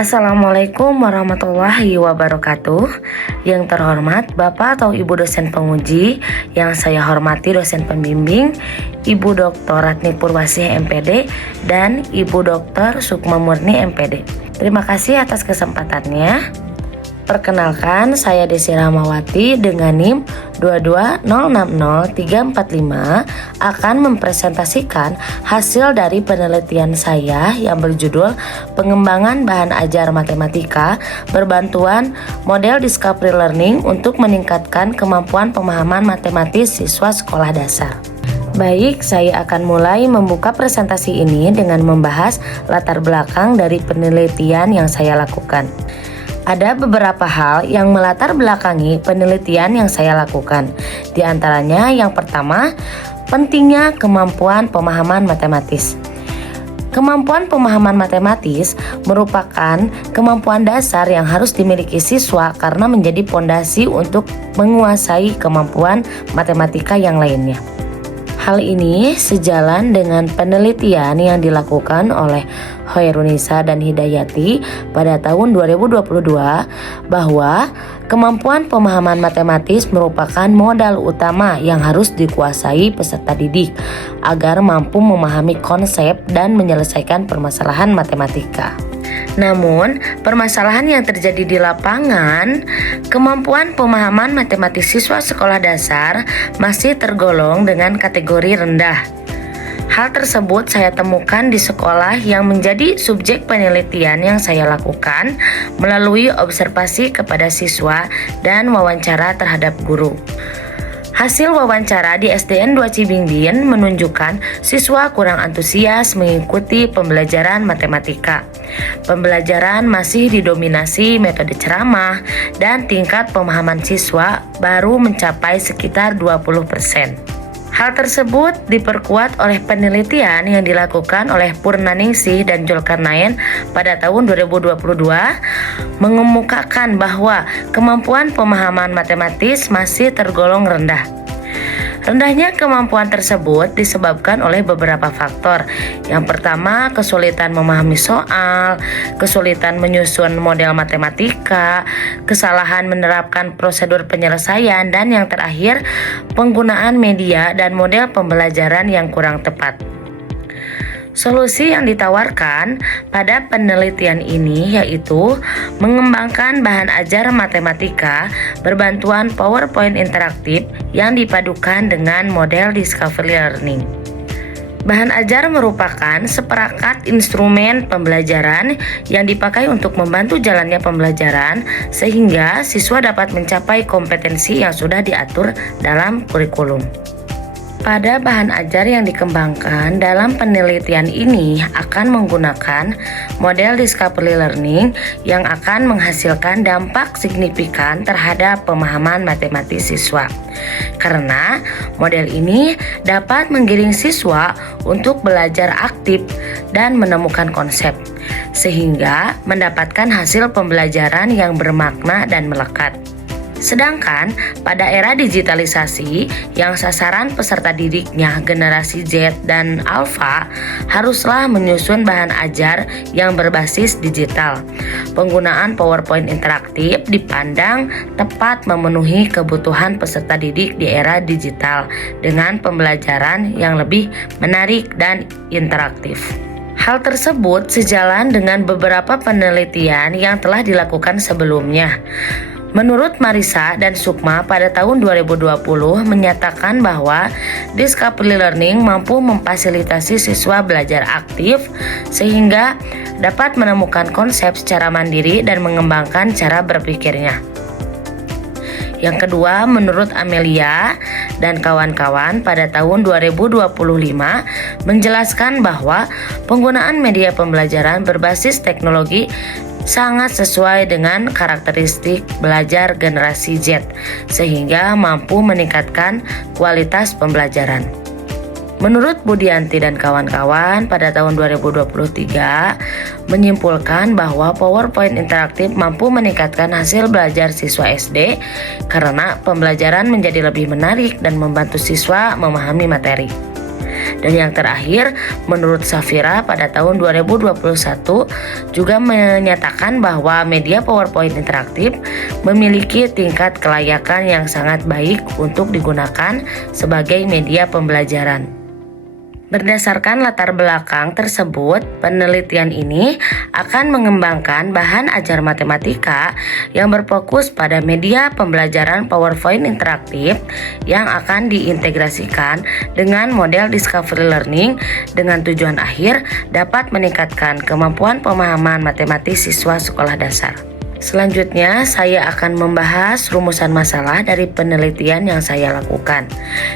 Assalamualaikum warahmatullahi wabarakatuh. Yang terhormat Bapak atau Ibu dosen penguji, yang saya hormati dosen pembimbing Ibu Dr. Ratni Purwasih MPD dan Ibu Dr. Sukma Murni MPD. Terima kasih atas kesempatannya. Perkenalkan, saya Desi Rahmawati dengan NIM 220600345 akan mempresentasikan hasil dari penelitian saya yang berjudul Pengembangan Bahan Ajar Matematika Berbantuan Model Discovery Learning untuk meningkatkan kemampuan pemahaman matematis siswa sekolah dasar. Baik, saya akan mulai membuka presentasi ini dengan membahas latar belakang dari penelitian yang saya lakukan. Ada beberapa hal yang melatar belakangi penelitian yang saya lakukan. Di antaranya yang pertama, pentingnya kemampuan pemahaman matematis. Kemampuan pemahaman matematis merupakan kemampuan dasar yang harus dimiliki siswa karena menjadi pondasi untuk menguasai kemampuan matematika yang lainnya. Hal ini sejalan dengan penelitian yang dilakukan oleh Hoerunisa dan Hidayati pada tahun 2022 bahwa kemampuan pemahaman matematis merupakan modal utama yang harus dikuasai peserta didik agar mampu memahami konsep dan menyelesaikan permasalahan matematika. Namun, permasalahan yang terjadi di lapangan, kemampuan pemahaman matematis siswa sekolah dasar masih tergolong dengan kategori rendah. Hal tersebut saya temukan di sekolah yang menjadi subjek penelitian yang saya lakukan melalui observasi kepada siswa dan wawancara terhadap guru. Hasil wawancara di SDN 2 Cibingbin menunjukkan siswa kurang antusias mengikuti pembelajaran matematika. Pembelajaran masih didominasi metode ceramah dan tingkat pemahaman siswa baru mencapai sekitar 20%. Hal tersebut diperkuat oleh penelitian yang dilakukan oleh Purnaningsih dan Zulkarnain pada tahun 2022 mengemukakan bahwa kemampuan pemahaman matematis masih tergolong rendah. Rendahnya kemampuan tersebut disebabkan oleh beberapa faktor. Yang pertama, kesulitan memahami soal, kesulitan menyusun model matematika, kesalahan menerapkan prosedur penyelesaian, dan yang terakhir, penggunaan media dan model pembelajaran yang kurang tepat. Solusi yang ditawarkan pada penelitian ini yaitu mengembangkan bahan ajar matematika berbantuan PowerPoint interaktif yang dipadukan dengan model Discovery Learning. Bahan ajar merupakan seperangkat instrumen pembelajaran yang dipakai untuk membantu jalannya pembelajaran sehingga siswa dapat mencapai kompetensi yang sudah diatur dalam kurikulum. Pada bahan ajar yang dikembangkan dalam penelitian ini akan menggunakan model Discovery Learning yang akan menghasilkan dampak signifikan terhadap pemahaman matematis siswa. Karena model ini dapat menggiring siswa untuk belajar aktif dan menemukan konsep, sehingga mendapatkan hasil pembelajaran yang bermakna dan melekat. Sedangkan pada era digitalisasi yang sasaran peserta didiknya generasi Z dan Alpha haruslah menyusun bahan ajar yang berbasis digital. Penggunaan PowerPoint interaktif dipandang tepat memenuhi kebutuhan peserta didik di era digital dengan pembelajaran yang lebih menarik dan interaktif. Hal tersebut sejalan dengan beberapa penelitian yang telah dilakukan sebelumnya. Menurut Marisa dan Sukma pada tahun 2020 menyatakan bahwa Discovery Learning mampu memfasilitasi siswa belajar aktif sehingga dapat menemukan konsep secara mandiri dan mengembangkan cara berpikirnya. Yang kedua, menurut Amelia dan kawan-kawan pada tahun 2025 menjelaskan bahwa penggunaan media pembelajaran berbasis teknologi sangat sesuai dengan karakteristik belajar generasi Z sehingga mampu meningkatkan kualitas pembelajaran. Menurut Budianti dan kawan-kawan pada tahun 2023 menyimpulkan bahwa PowerPoint interaktif mampu meningkatkan hasil belajar siswa SD karena pembelajaran menjadi lebih menarik dan membantu siswa memahami materi. Dan yang terakhir, menurut Safira pada tahun 2021 juga menyatakan bahwa media PowerPoint interaktif memiliki tingkat kelayakan yang sangat baik untuk digunakan sebagai media pembelajaran. Berdasarkan latar belakang tersebut, penelitian ini akan mengembangkan bahan ajar matematika yang berfokus pada media pembelajaran PowerPoint interaktif yang akan diintegrasikan dengan model discovery learning dengan tujuan akhir dapat meningkatkan kemampuan pemahaman matematis siswa sekolah dasar. Selanjutnya, saya akan membahas rumusan masalah dari penelitian yang saya lakukan.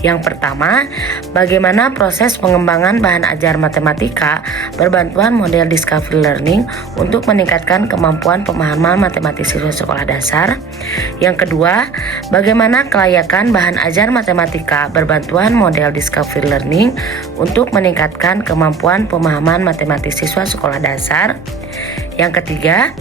Yang pertama, bagaimana proses pengembangan bahan ajar matematika berbantuan model discovery learning untuk meningkatkan kemampuan pemahaman matematis siswa sekolah dasar. Yang kedua, bagaimana kelayakan bahan ajar matematika berbantuan model discovery learning untuk meningkatkan kemampuan pemahaman matematis siswa sekolah dasar. Yang ketiga,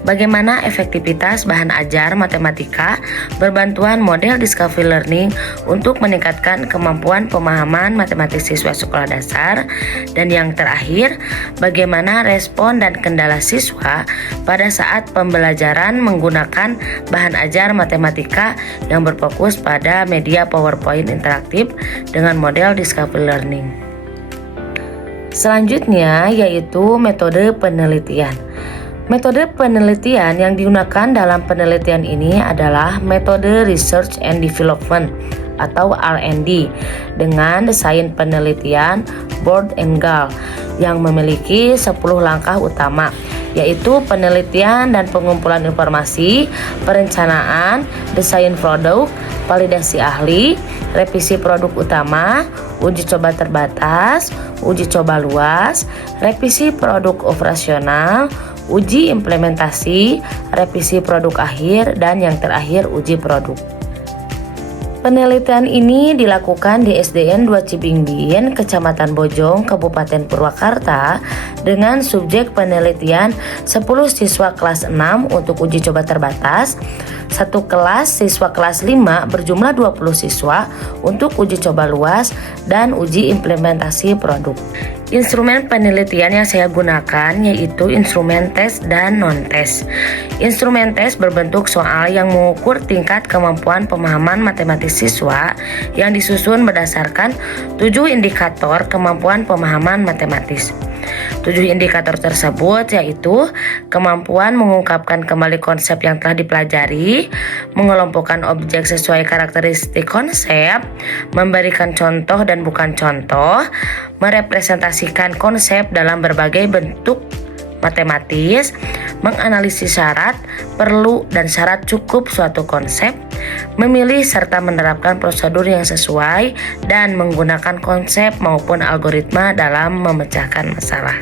bagaimana efektivitas bahan ajar matematika berbantuan model discovery learning untuk meningkatkan kemampuan pemahaman matematis siswa sekolah dasar. Dan yang terakhir, bagaimana respon dan kendala siswa pada saat pembelajaran menggunakan bahan ajar matematika yang berfokus pada media PowerPoint interaktif dengan model discovery learning. Selanjutnya yaitu metode penelitian. Metode penelitian yang digunakan dalam penelitian ini adalah metode Research and Development atau R&D dengan desain penelitian Board and Gall yang memiliki 10 langkah utama, yaitu penelitian dan pengumpulan informasi, perencanaan, desain produk, validasi ahli, revisi produk utama, uji coba terbatas, uji coba luas, revisi produk operasional, uji implementasi, revisi produk akhir, dan yang terakhir uji produk. Penelitian ini dilakukan di SDN 2 Cibingbin, Kecamatan Bojong, Kabupaten Purwakarta dengan subjek penelitian 10 siswa kelas 6 untuk uji coba terbatas, 1 kelas siswa kelas 5 berjumlah 20 siswa untuk uji coba luas dan uji implementasi produk. Instrumen penelitian yang saya gunakan yaitu instrumen tes dan non-tes. Instrumen tes berbentuk soal yang mengukur tingkat kemampuan pemahaman matematis siswa yang disusun berdasarkan 7 indikator kemampuan pemahaman matematis. 7 indikator tersebut yaitu kemampuan mengungkapkan kembali konsep yang telah dipelajari, mengelompokkan objek sesuai karakteristik konsep, memberikan contoh dan bukan contoh, merepresentasikan konsep dalam berbagai bentuk matematis, menganalisis syarat, perlu dan syarat cukup suatu konsep, memilih serta menerapkan prosedur yang sesuai, dan menggunakan konsep maupun algoritma dalam memecahkan masalah.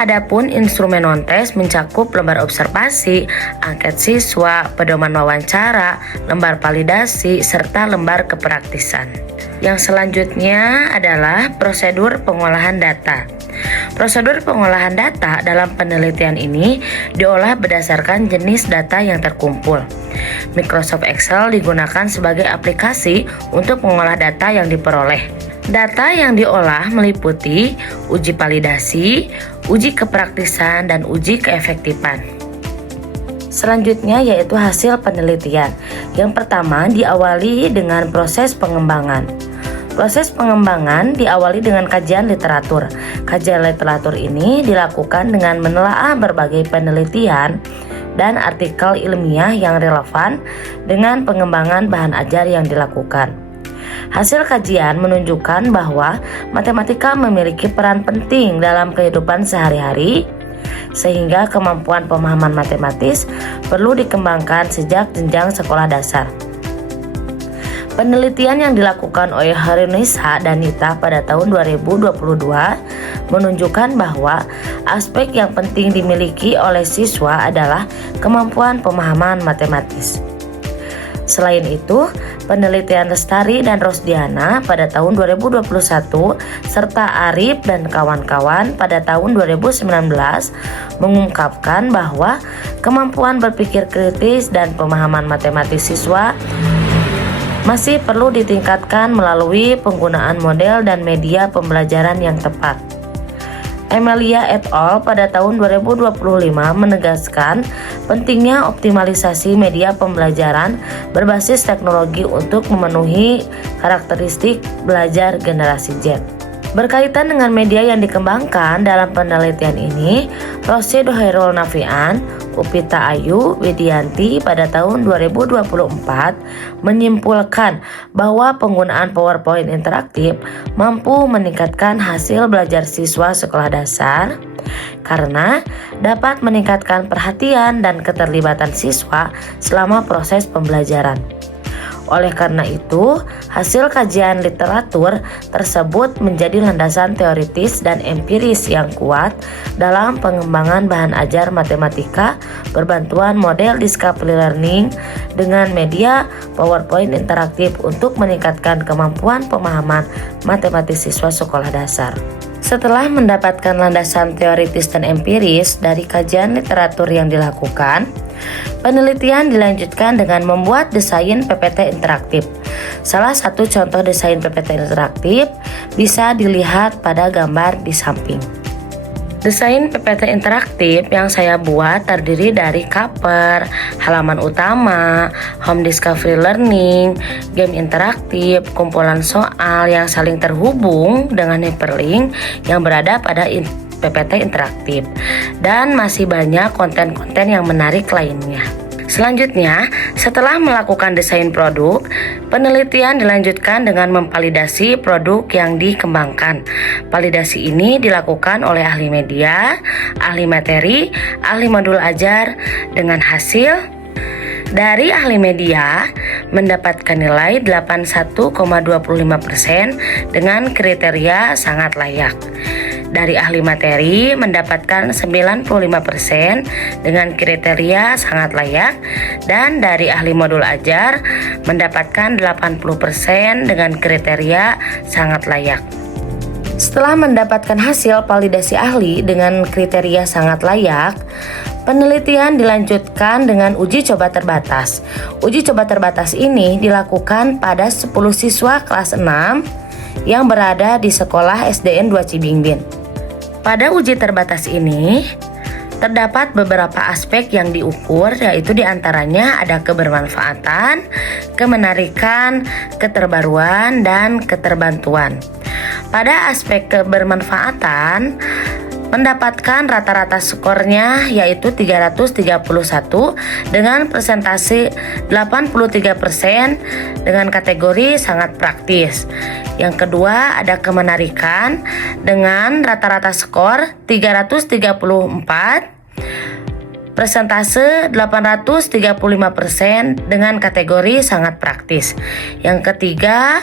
Adapun instrumen non-tes mencakup lembar observasi, angket siswa, pedoman wawancara, lembar validasi, serta lembar kepraktisan. Yang selanjutnya adalah prosedur pengolahan data. Prosedur pengolahan data dalam penelitian ini diolah berdasarkan jenis data yang terkumpul. Microsoft Excel digunakan sebagai aplikasi untuk mengolah data yang diperoleh. Data yang diolah meliputi uji validasi, uji kepraktisan, dan uji keefektifan. Selanjutnya yaitu hasil penelitian. Yang pertama diawali dengan proses pengembangan. Proses pengembangan diawali dengan kajian literatur. Kajian literatur ini dilakukan dengan menelaah berbagai penelitian dan artikel ilmiah yang relevan dengan pengembangan bahan ajar yang dilakukan. Hasil kajian menunjukkan bahwa matematika memiliki peran penting dalam kehidupan sehari-hari, sehingga kemampuan pemahaman matematis perlu dikembangkan sejak jenjang sekolah dasar. Penelitian yang dilakukan oleh Harinisa dan Nita pada tahun 2022 menunjukkan bahwa aspek yang penting dimiliki oleh siswa adalah kemampuan pemahaman matematis. Selain itu, penelitian Lestari dan Rosdiana pada tahun 2021 serta Arif dan kawan-kawan pada tahun 2019 mengungkapkan bahwa kemampuan berpikir kritis dan pemahaman matematis siswa masih perlu ditingkatkan melalui penggunaan model dan media pembelajaran yang tepat. Emilia et al. Pada tahun 2025 menegaskan pentingnya optimalisasi media pembelajaran berbasis teknologi untuk memenuhi karakteristik belajar generasi Z. Berkaitan dengan media yang dikembangkan dalam penelitian ini, Rosy Hairul Nafian, Upita Ayu Widianti pada tahun 2024 menyimpulkan bahwa penggunaan PowerPoint interaktif mampu meningkatkan hasil belajar siswa sekolah dasar karena dapat meningkatkan perhatian dan keterlibatan siswa selama proses pembelajaran. Oleh karena itu, hasil kajian literatur tersebut menjadi landasan teoritis dan empiris yang kuat dalam pengembangan bahan ajar matematika berbantuan model discovery learning dengan media PowerPoint interaktif untuk meningkatkan kemampuan pemahaman matematis siswa sekolah dasar. Setelah mendapatkan landasan teoritis dan empiris dari kajian literatur yang dilakukan, penelitian dilanjutkan dengan membuat desain PPT interaktif. Salah satu contoh desain PPT interaktif bisa dilihat pada gambar di samping. Desain PPT interaktif yang saya buat terdiri dari cover, halaman utama, home discovery learning, game interaktif, kumpulan soal yang saling terhubung dengan hyperlink yang berada pada PPT interaktif, dan masih banyak konten-konten yang menarik lainnya. Selanjutnya, setelah melakukan desain produk, penelitian dilanjutkan dengan memvalidasi produk yang dikembangkan. Validasi ini dilakukan oleh ahli media, ahli materi, ahli modul ajar dengan hasil dari ahli media mendapatkan nilai 81,25% dengan kriteria sangat layak. Dari ahli materi mendapatkan 95% dengan kriteria sangat layak, dan dari ahli modul ajar mendapatkan 80% dengan kriteria sangat layak. Setelah mendapatkan hasil validasi ahli dengan kriteria sangat layak, penelitian dilanjutkan dengan uji coba terbatas. Uji coba terbatas ini dilakukan pada 10 siswa kelas 6 yang berada di sekolah SDN 2 Cibingbin. Pada uji terbatas ini, terdapat beberapa aspek yang diukur, yaitu diantaranya ada kebermanfaatan, kemenarikan, keterbaruan, dan keterbantuan. Pada aspek kebermanfaatan, mendapatkan rata-rata skornya yaitu 331 dengan persentase 83% dengan kategori sangat praktis. Yang kedua ada kemenarikan dengan rata-rata skor 334, persentase 835% dengan kategori sangat praktis. Yang ketiga,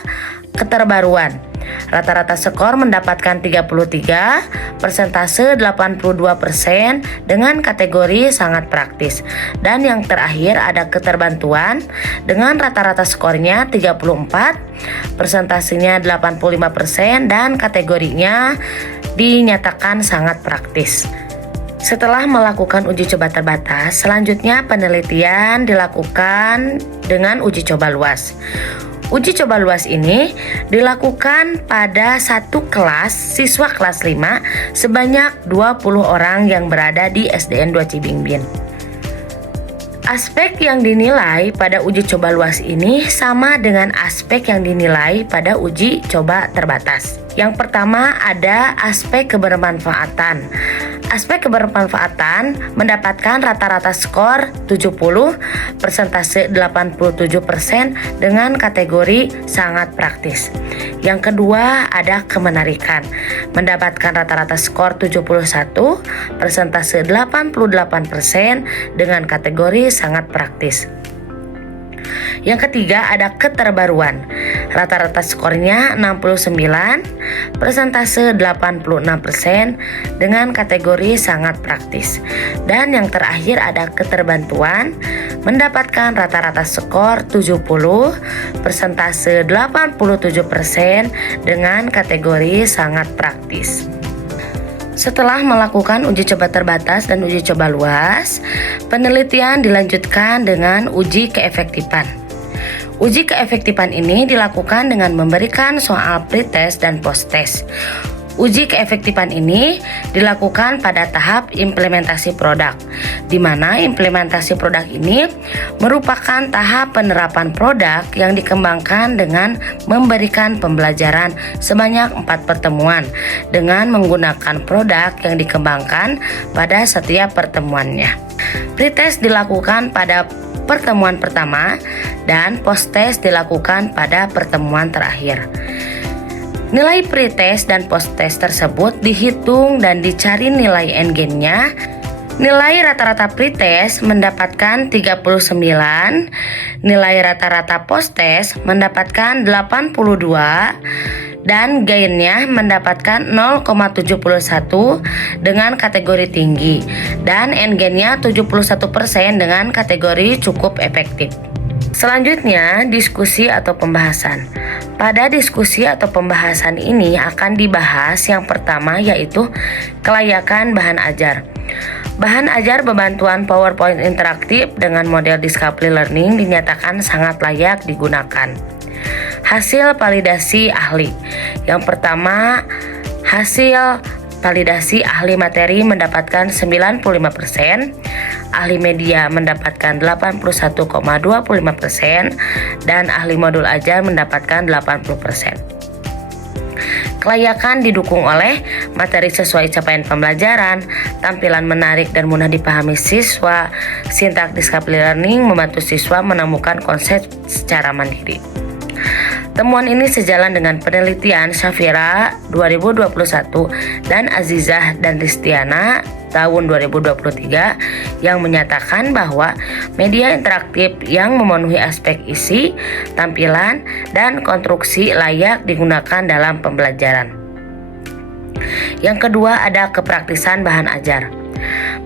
keterbaruan. Rata-rata skor mendapatkan 33, persentase 82% dengan kategori sangat praktis. Dan yang terakhir ada keterbantuan dengan rata-rata skornya 34, persentasenya 85% dan kategorinya dinyatakan sangat praktis. Setelah melakukan uji coba terbatas, selanjutnya penelitian dilakukan dengan uji coba luas. Uji coba luas ini dilakukan pada satu kelas siswa kelas 5 sebanyak 20 orang yang berada di SDN 2 Cibingbin. Aspek yang dinilai pada uji coba luas ini sama dengan aspek yang dinilai pada uji coba terbatas. Yang pertama ada aspek kebermanfaatan. Aspek kebermanfaatan mendapatkan rata-rata skor 70, persentase 87% dengan kategori sangat praktis. Yang kedua ada kemenarikan, mendapatkan rata-rata skor 71, persentase 88% dengan kategori sangat praktis. Yang ketiga ada keterbaruan, rata-rata skornya 69, persentase 86% dengan kategori sangat praktis. Dan yang terakhir ada keterbantuan, mendapatkan rata-rata skor 70, persentase 87% dengan kategori sangat praktis. Setelah melakukan uji coba terbatas dan uji coba luas, penelitian dilanjutkan dengan uji keefektifan. Uji keefektifan ini dilakukan dengan memberikan soal pretest dan posttest. Uji keefektifan ini dilakukan pada tahap implementasi produk, di mana implementasi produk ini merupakan tahap penerapan produk yang dikembangkan dengan memberikan pembelajaran sebanyak 4 pertemuan dengan menggunakan produk yang dikembangkan pada setiap pertemuannya. Pretest dilakukan pada pertemuan pertama dan posttest dilakukan pada pertemuan terakhir. Nilai pretest dan posttest tersebut dihitung dan dicari nilai n-gain-nya. Nilai rata-rata pretest mendapatkan 39, nilai rata-rata posttest mendapatkan 82, dan gain-nya mendapatkan 0,71 dengan kategori tinggi, dan n-gain-nya 71% dengan kategori cukup efektif. Selanjutnya, diskusi atau pembahasan. Pada diskusi atau pembahasan ini akan dibahas yang pertama, yaitu kelayakan bahan ajar. Bahan ajar berbantuan PowerPoint interaktif dengan model Discovery Learning dinyatakan sangat layak digunakan. Hasil validasi ahli. Yang pertama, hasil validasi ahli materi mendapatkan 95%, ahli media mendapatkan 81,25%, dan ahli modul ajar mendapatkan 80%. Kelayakan didukung oleh materi sesuai capaian pembelajaran, tampilan menarik dan mudah dipahami siswa, sintak Discovery Learning membantu siswa menemukan konsep secara mandiri. Temuan ini sejalan dengan penelitian Shafira 2021 dan Azizah dan Ristiana tahun 2023 yang menyatakan bahwa media interaktif yang memenuhi aspek isi, tampilan, dan konstruksi layak digunakan dalam pembelajaran. Yang kedua ada kepraktisan bahan ajar.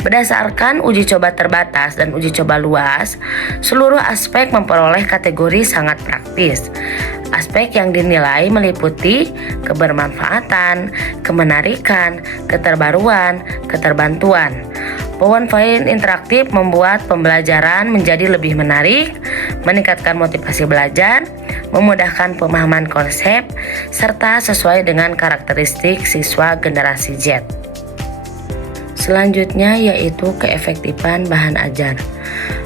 Berdasarkan uji coba terbatas dan uji coba luas, seluruh aspek memperoleh kategori sangat praktis. Aspek yang dinilai meliputi kebermanfaatan, kemenarikan, keterbaruan, keterbantuan. PowerPoint interaktif membuat pembelajaran menjadi lebih menarik, meningkatkan motivasi belajar, memudahkan pemahaman konsep, serta sesuai dengan karakteristik siswa generasi Z. Selanjutnya yaitu keefektifan bahan ajar.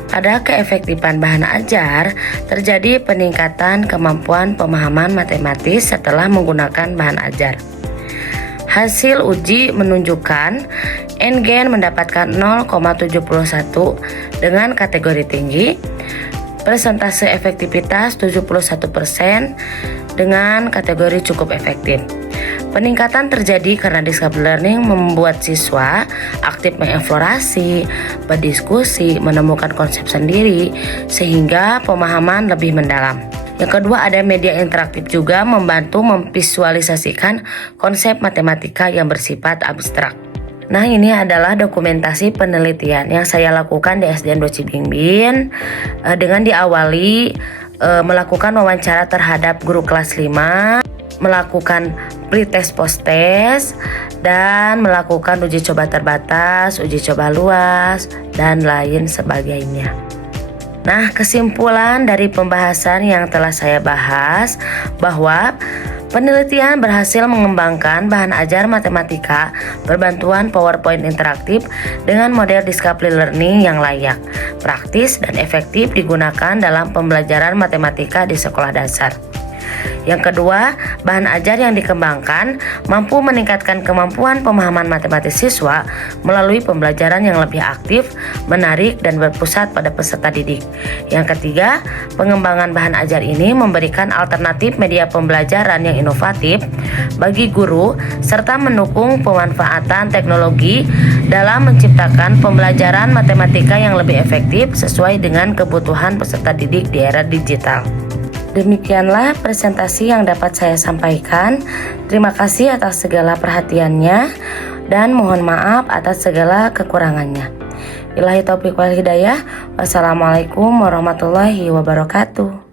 Pada keefektifan bahan ajar, terjadi peningkatan kemampuan pemahaman matematis setelah menggunakan bahan ajar. Hasil uji menunjukkan n-gain mendapatkan 0,71 dengan kategori tinggi, persentase efektivitas 71% dengan kategori cukup efektif. Peningkatan terjadi karena Discovery Learning membuat siswa aktif mengeksplorasi, berdiskusi, menemukan konsep sendiri, sehingga pemahaman lebih mendalam. Yang kedua ada media interaktif juga membantu memvisualisasikan konsep matematika yang bersifat abstrak. Nah, ini adalah dokumentasi penelitian yang saya lakukan di SDN 2 Cibingbin dengan diawali melakukan wawancara terhadap guru kelas 5, melakukan pretest posttest, dan melakukan uji coba terbatas, uji coba luas, dan lain sebagainya. Nah, kesimpulan dari pembahasan yang telah saya bahas bahwa penelitian berhasil mengembangkan bahan ajar matematika berbantuan PowerPoint interaktif dengan model Discovery Learning yang layak, praktis, dan efektif digunakan dalam pembelajaran matematika di sekolah dasar. Yang kedua, bahan ajar yang dikembangkan mampu meningkatkan kemampuan pemahaman matematis siswa melalui pembelajaran yang lebih aktif, menarik, dan berpusat pada peserta didik. Yang ketiga, pengembangan bahan ajar ini memberikan alternatif media pembelajaran yang inovatif bagi guru serta mendukung pemanfaatan teknologi dalam menciptakan pembelajaran matematika yang lebih efektif sesuai dengan kebutuhan peserta didik di era digital. Demikianlah presentasi yang dapat saya sampaikan. Terima kasih atas segala perhatiannya dan mohon maaf atas segala kekurangannya. Billahi taufiq wal hidayah. Wassalamualaikum warahmatullahi wabarakatuh.